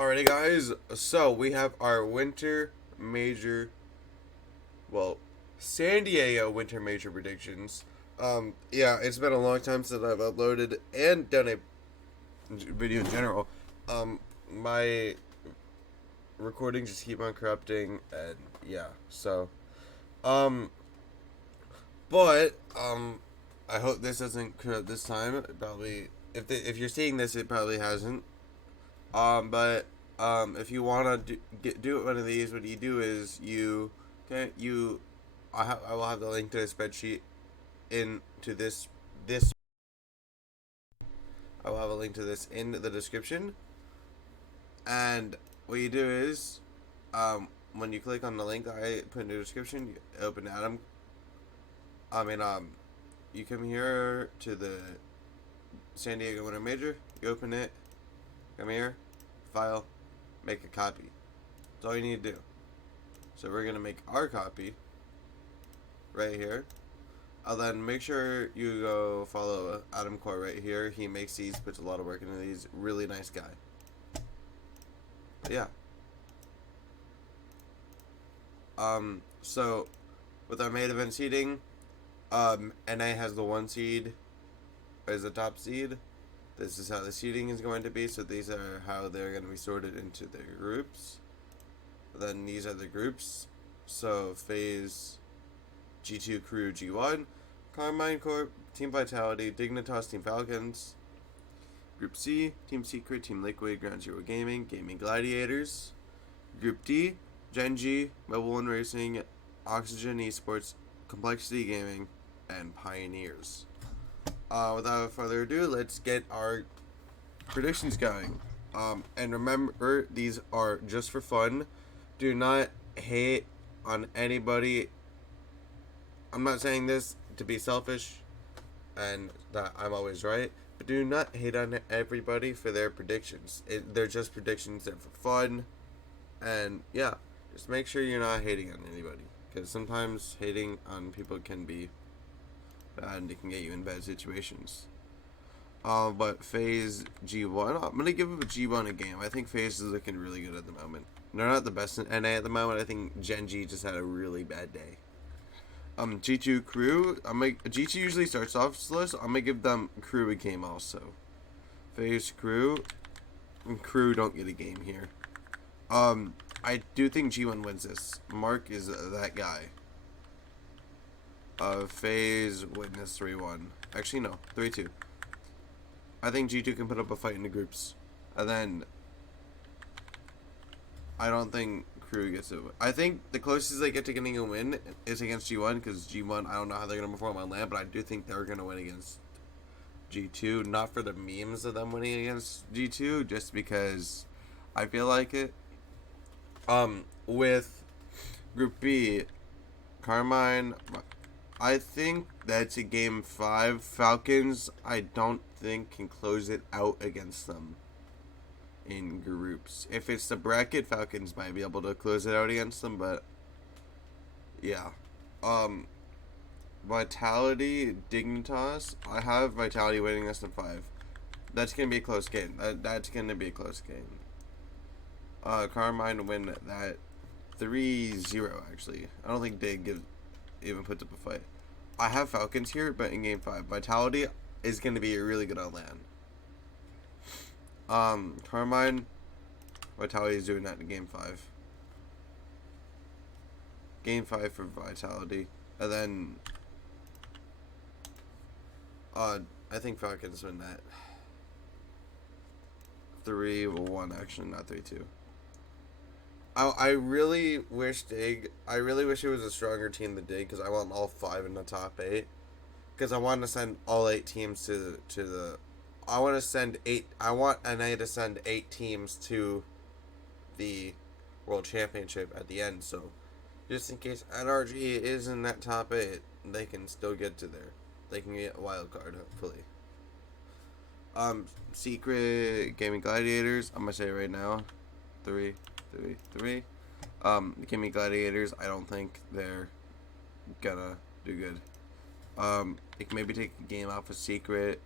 Alrighty, guys. So we have our winter major, well, San Diego winter major predictions. Yeah, it's been a long time since I've uploaded and done a video in general. My recordings just keep on corrupting, and yeah. Um, but I hope this doesn't corrupt this time. Probably, if you're seeing this, it probably hasn't. But if you wanna do one of these, what you do is I will have the link to the spreadsheet into this. I will have a link to this in the description. And what you do is, when you click on the link I put in the description, you open Atom. I mean, you come here to the San Diego Winter Major. You open it. Come here, file, make a copy. That's all you need to do. So we're gonna make our copy right here. I'll then make sure you go follow Adam Core right here. He makes these, puts a lot of work into these. Really nice guy. But yeah. So with our main event seeding, NA has the 1 seed as the top seed. This is how the seeding is going to be. So these are how they're going to be sorted into their groups. Then these are the groups. So FaZe, G2 Crew, G1, Carmine Corp, Team Vitality, Dignitas, Team Falcons. Group C, Team Secret, Team Liquid, Ground Zero Gaming, Gaming Gladiators. Group D, Gen G, Mobile One Racing, Oxygen Esports, Complexity Gaming, and Pioneers. Without further ado, let's get our predictions going. And remember, these are just for fun. Do not hate on anybody. I'm not saying this to be selfish and that I'm always right, but do not hate on everybody for their predictions. They're just predictions, they're for fun. And yeah, just make sure you're not hating on anybody, because sometimes hating on people can be bad and it can get you in bad situations. But FaZe G1, I'm gonna give G1 a game. I think FaZe is looking really good at the moment. They're not the best in NA at the moment. I think Gen G just had a really bad day. G2 Crew, G2 usually starts off slow, so I'm gonna give them Crew a game also. FaZe Crew, and Crew don't get a game here. I do think G1 wins this. Mark is that guy. FaZe win this 3-1. Actually, no, 3-2. I think G2 can put up a fight in the groups. And then I don't think Crew gets it. I think the closest they get to getting a win is against G1, because G1, I don't know how they're going to perform on land, but I do think they're going to win against G2. Not for the memes of them winning against G2, just because I feel like it. With Group B, Carmine, I think that's a game 5. Falcons, I don't think can close it out against them in groups. If it's the bracket, Falcons might be able to close it out against them, but yeah. Vitality, Dignitas, I have Vitality winning this in 5. That's gonna be a close game. That's gonna be a close game. Carmine win that 3-0 actually. I don't think Dig even puts up a fight. I have Falcons here, but in game 5, Vitality is going to be really good on land. Carmine, Vitality is doing that in game 5. Game 5 for Vitality. And then, I think Falcons win that. 3-1 actually, not 3-2. I really wish it was a stronger team than Dig, because I want all 5 in the top 8. Because I want to send all 8 teams to the. I want to send 8. I want NA to send 8 teams to the World Championship at the end. So, just in case NRG is in that top 8, they can still get to there. They can get a wild card, hopefully. Secret Gaming Gladiators. I'm gonna say it right now. 3. Gaming Gladiators, I don't think they're gonna do good. They can maybe take a game off of Secret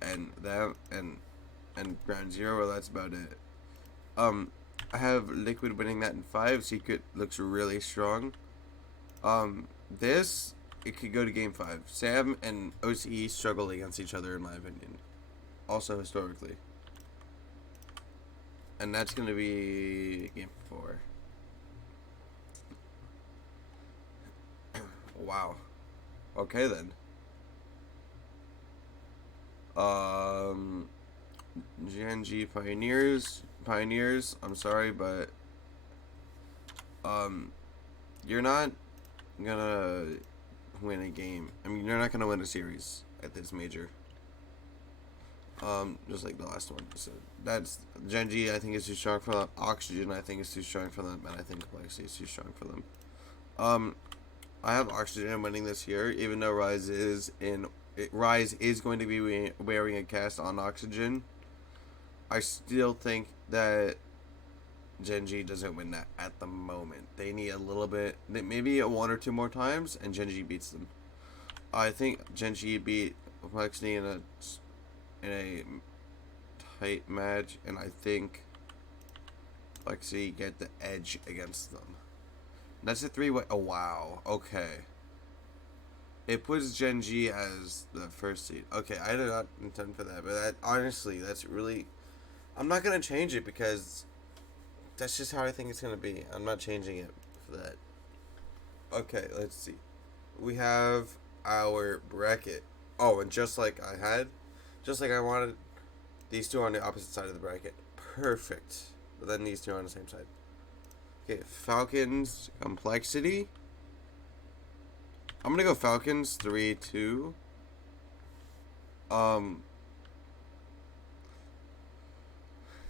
and that and Ground Zero, well, that's about it. Um, I have Liquid winning that in 5. Secret looks really strong. This, it could go to game 5. Sam and OCE struggle against each other, in my opinion. Also, historically. And that's going to be game 4. Wow. Okay, then. GNG Pioneers, I'm sorry, but, you're not gonna win a game. I mean, you're not gonna win a series at this major. Just like the last one. So that's Genji. I think is too strong for them. Oxygen, I think is too strong for them, and I think Complexity is too strong for them. I have Oxygen winning this year, even though Rise is going to be wearing a cast on Oxygen. I still think that Genji doesn't win that at the moment. They need a little bit, maybe one or two more times, and Genji beats them. I think Genji beat Complexity in a tight match, and I think Complexity get the edge against them. That's a 3-way. Oh wow. Okay. It puts Genji as the first seed. Okay, I did not intend for that, but that honestly, that's really. I'm not gonna change it because that's just how I think it's gonna be. I'm not changing it for that. Okay, let's see. We have our bracket. Oh, and just like I wanted, these two on the opposite side of the bracket. Perfect. But then these two on the same side. Okay, Falcons Complexity. I'm gonna go Falcons 3-2.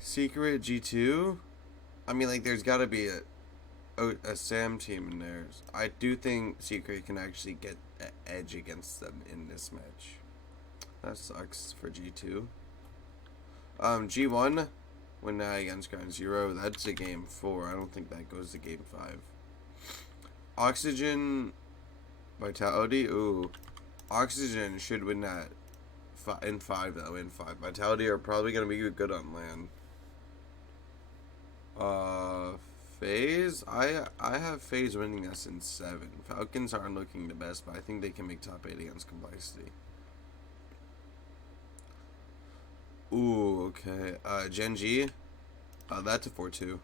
Secret G2. I mean, like, there's gotta be a Sam team in there. I do think Secret can actually get an edge against them in this match. That sucks for G2. G1 win that against Ground Zero. That's a game 4. I don't think that goes to game 5. Oxygen Vitality. Ooh, Oxygen should win that in 5 though. In 5, Vitality are probably gonna be good on land. FaZe. I have FaZe winning us in 7. Falcons aren't looking the best, but I think they can make top 8 against Complexity. Ooh, okay. Genji. That's a 4-2.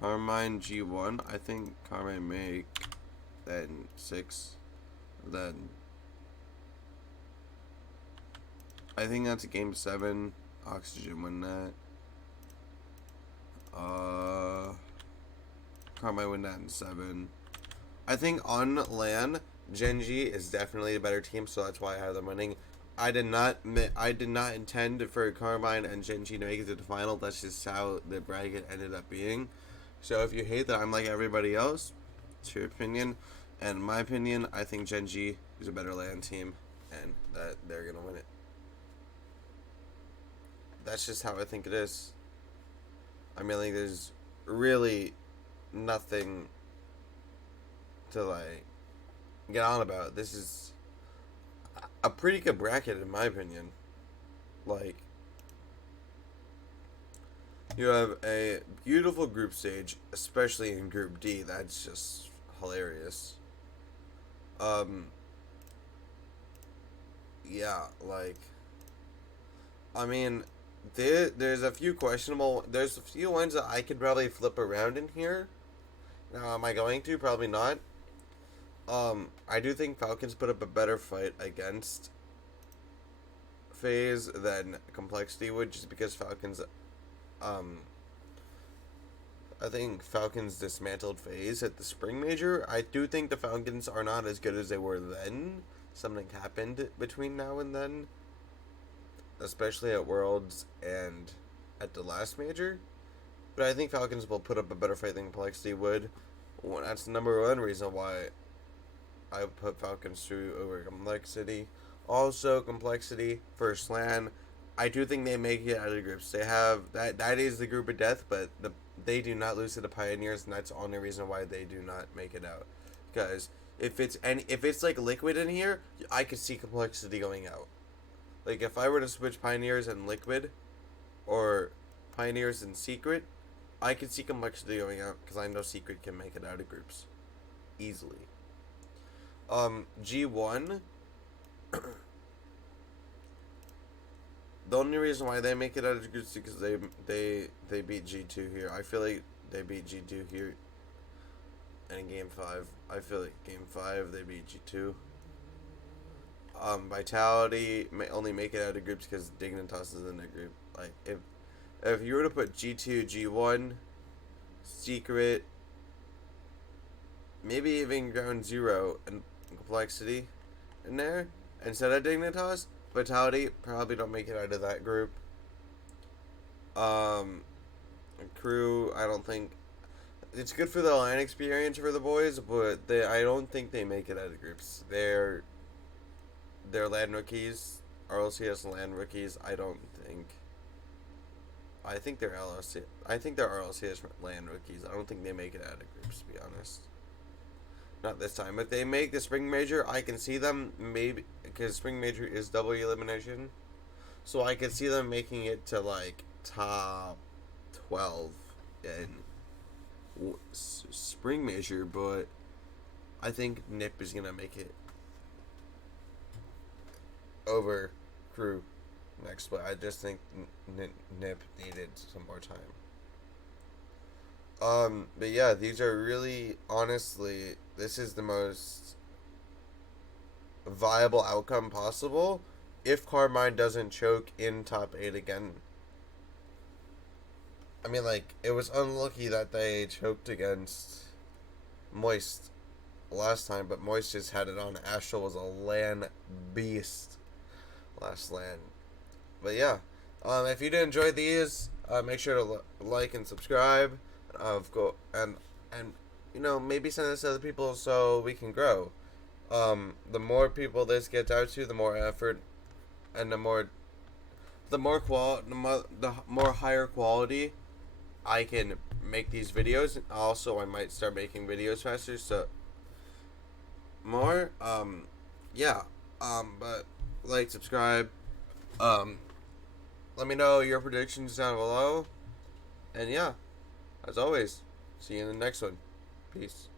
Carmine G1. I think Carmine make that in 6. Then I think that's a game 7. Oxygen win that. Carmine win that in 7. I think on LAN, Genji is definitely a better team, so that's why I have them winning. I did not intend for Carmine and Genji to make it to the final. That's just how the bracket ended up being. So if you hate that I'm like everybody else, it's your opinion. And in my opinion, I think Genji is a better LAN team, and that they're gonna win it. That's just how I think it is. I mean, like, there's really nothing to, like, get on about. This is a pretty good bracket, in my opinion. Like, you have a beautiful group stage, especially in Group D. That's just hilarious. Yeah, like, I mean, there's a few questionable. There's a few ones that I could probably flip around in here. Now, am I going to? Probably not. I do think Falcons put up a better fight against FaZe than Complexity would, just because Falcons, I think Falcons dismantled FaZe at the Spring Major. I do think the Falcons are not as good as they were then. Something happened between now and then, especially at Worlds and at the last major. But I think Falcons will put up a better fight than Complexity would. Well, that's the number one reason why I put Falcons through over Complexity. Also, Complexity first LAN. I do think they make it out of the groups. They have that is the group of death, but they do not lose to the Pioneers, and that's the only reason why they do not make it out. Because if it's like Liquid in here, I could see Complexity going out. Like, if I were to switch Pioneers and Liquid, or Pioneers and Secret, I can see Complexity going out because I know Secret can make it out of groups easily. G1. The only reason why they make it out of groups is because they beat G2 here. I feel like they beat G2 here. And in Game 5, I feel like Game 5 they beat G2. Vitality may only make it out of groups because Dignitas is in the group. Like if you were to put G2, G1, Secret, maybe even Ground Zero and Complexity in there instead of Dignitas, Vitality probably don't make it out of that group. Crew, I don't think it's good for the LAN experience for the boys, but I don't think they make it out of groups. They're LAN rookies, RLCS LAN rookies. I think they're LLC. I think they're RLCS LAN rookies. I don't think they make it out of groups, to be honest. Not this time. If they make the Spring Major, I can see them maybe, because Spring Major is double elimination, so I could see them making it to like top 12 in Spring Major, but I think NiP is gonna make it over Crew next, but I just think NiP needed some more time. But yeah, these are really, honestly, this is the most viable outcome possible if Carmine doesn't choke in top 8 again. I mean, like, it was unlucky that they choked against Moist last time, but Moist just had it on. Astral was a LAN beast last LAN. But yeah, if you did enjoy these, make sure to like and subscribe. And you know, maybe send this to other people so we can grow. The more people this gets out to, the more effort and the more higher quality I can make these videos. Also, I might start making videos faster, so more. Yeah. But like, subscribe. Let me know your predictions down below. And yeah, as always, see you in the next one. Peace.